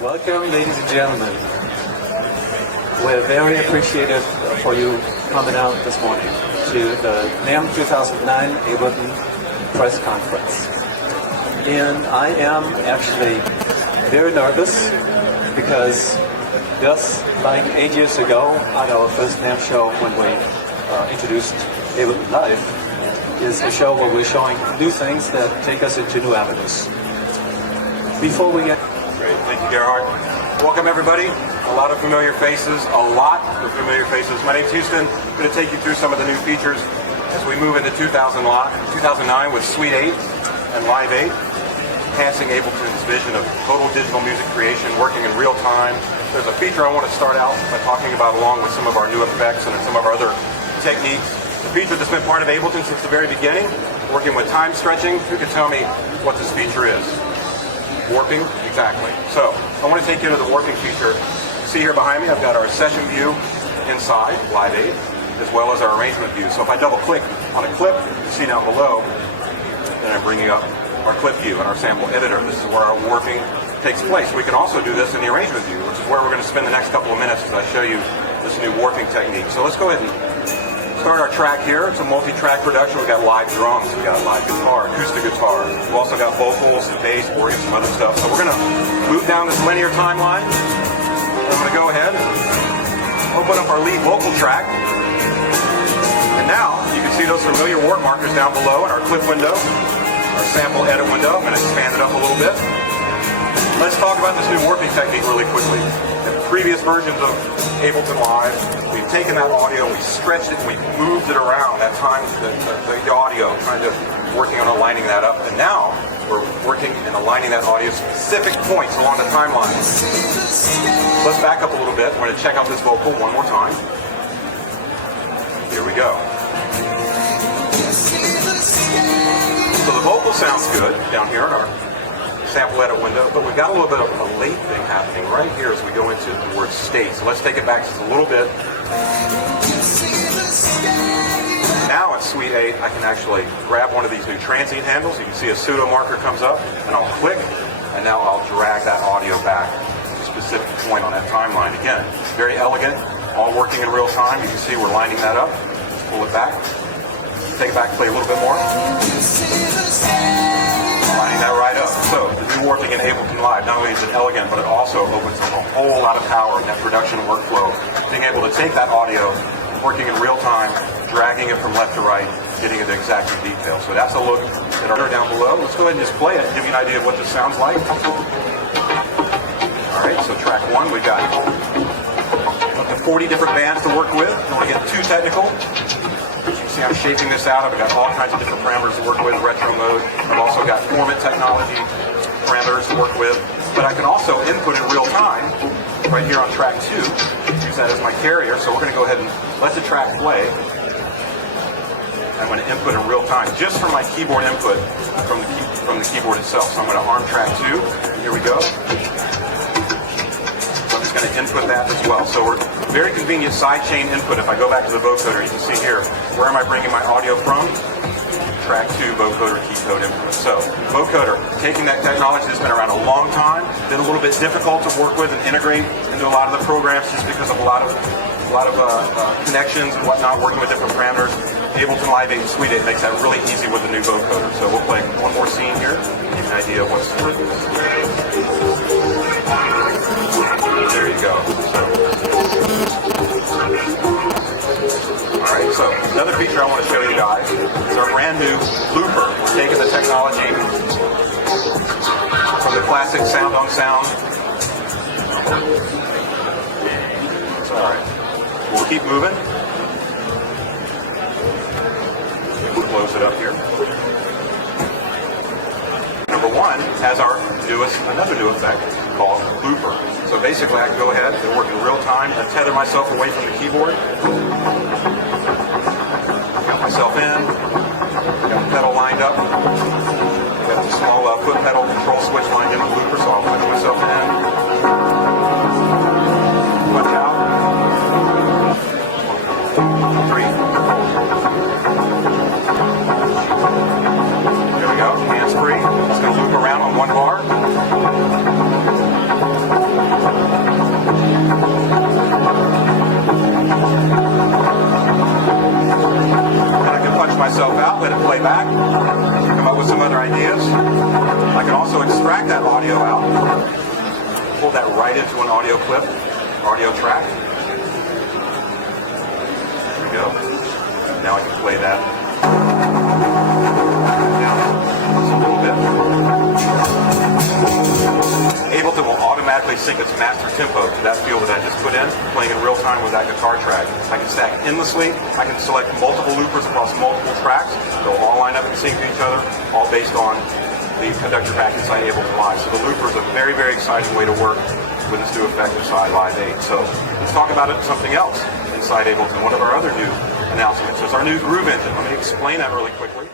Welcome, ladies and gentlemen. We're very appreciative for you coming out this morning to the namm2009 Ableton press conference. And I am actually very nervous because just like 8 years ago at our first NAMM show when we introduced Ableton Live, is a show where we're showing new things that take us into new avenues. Before we get... Great, thank you, Gerhard. Welcome, everybody. A lot of familiar faces, My name's Houston. I'm going to take you through some of the new features as we move into 2009 with Suite 8 and Live8, enhancing Ableton's vision of total digital music creation, working in real time. There's a feature I want to start out by talking about along with some of our new effects and some of our other techniques. A feature that's been part of Ableton since the very beginning, working with time stretching. Who can tell me what this feature is? Warping? Exactly. So, I want to take you to the warping feature. See here behind me, I've got our session view inside Live8, as well as our arrangement view. So if I double click on a clip, you see down below, then I'm bringing up our clip view and our sample editor. This is where our warping takes place. We can also do this in the arrangement view, which is where we're going to spend the next couple of minutes as I show you this new warping technique. So let's go ahead and start our track here. It's a multi-track production. We've got live drums, we've got live guitar, acoustic guitar. We've also got vocals, bass, organ, some other stuff. So we're going to move down this linear timeline. I'm going to go ahead and open up our lead vocal track. And now you can see those familiar warp markers down below in our clip window, our sample edit window. I'm going to expand it up a little bit. Let's talk about this new warping technique really quickly. In previous versions of Ableton Live, we've taken that audio, we stretched it, we moved it around that time, the audio, kind of working on aligning that up. And now we're working and aligning that audio specific points along the timeline. Let's back up a little bit. We're going to check out this vocal one more time. Here we go. So the vocal sounds good down here in our sample edit window, but we've got a little bit of a late thing happening right here as we go into the word state. So let's take it back just a little bit. Now in Suite 8, I can actually grab one of these new transient handles. You can see a pseudo marker comes up, and I'll click, and now I'll drag that audio back to a specific point on that timeline. Again, very elegant, all working in real time. You can see we're lining that up. Let's pull it back. Take it back, play a little bit more. Lining that right up. So, the new warping in Ableton Live, not only is it elegant, but it also opens up a whole lot of power in that production workflow. Being able to take that audio, working in real time, dragging it from left to right, getting into exact detail. So that's a look at our down below. Let's go ahead and just play it, give you an idea of what this sounds like. Alright, so track 1, we've got up to 40 different bands to work with. Don't want to get too technical. See, I'm shaping this out. I've got all kinds of different parameters to work with, retro mode. I've also got format technology parameters to work with. But I can also input in real time, right here on track 2. Use that as my carrier. So we're going to go ahead and let the track play. I'm going to input in real time, just from my keyboard input from the keyboard itself. So I'm going to arm track 2. Here we go. I'm just going to input that as well. So we're very convenient sidechain input. If I go back to the vocoder, you can see here, where am I bringing my audio from? Track 2 vocoder key code input. So vocoder, taking that technology that's been around a long time, been a little bit difficult to work with and integrate into a lot of the programs just because of a lot of connections and whatnot, working with different parameters. Ableton Live8 and Suite 8 makes that really easy with the new vocoder. So we'll play one more scene here, give you an idea of what's there you go. Alright, so another feature I want to show you guys is our brand new looper. We're taking the technology from the classic sound on sound. It's alright. We'll keep moving. We'll close it up here. Number 1 has another new effect called looper. So basically I can go ahead and work in real time and tether myself away from the keyboard. Got myself in, got the pedal lined up, got the small foot pedal control switch lined in the looper, so I'll tether myself in. Watch out. 3. There we go, hands free. Just going to loop around on one bar. extract that audio out, pull that right into an audio clip, audio track. There we go. Now I can play that down just a little bit. Ableton will automatically sync its master tempo to that field that I just put in, playing in real time with that guitar track. I can stack endlessly. I can select multiple loopers across multiple tracks. They'll all line up and sync to each other, all based on the conductor pack inside Ableton Live. So the looper is a very, very exciting way to work with this new effect inside Live8. So let's talk about something else inside Ableton. One of our other new announcements is our new groove engine. Let me explain that really quickly.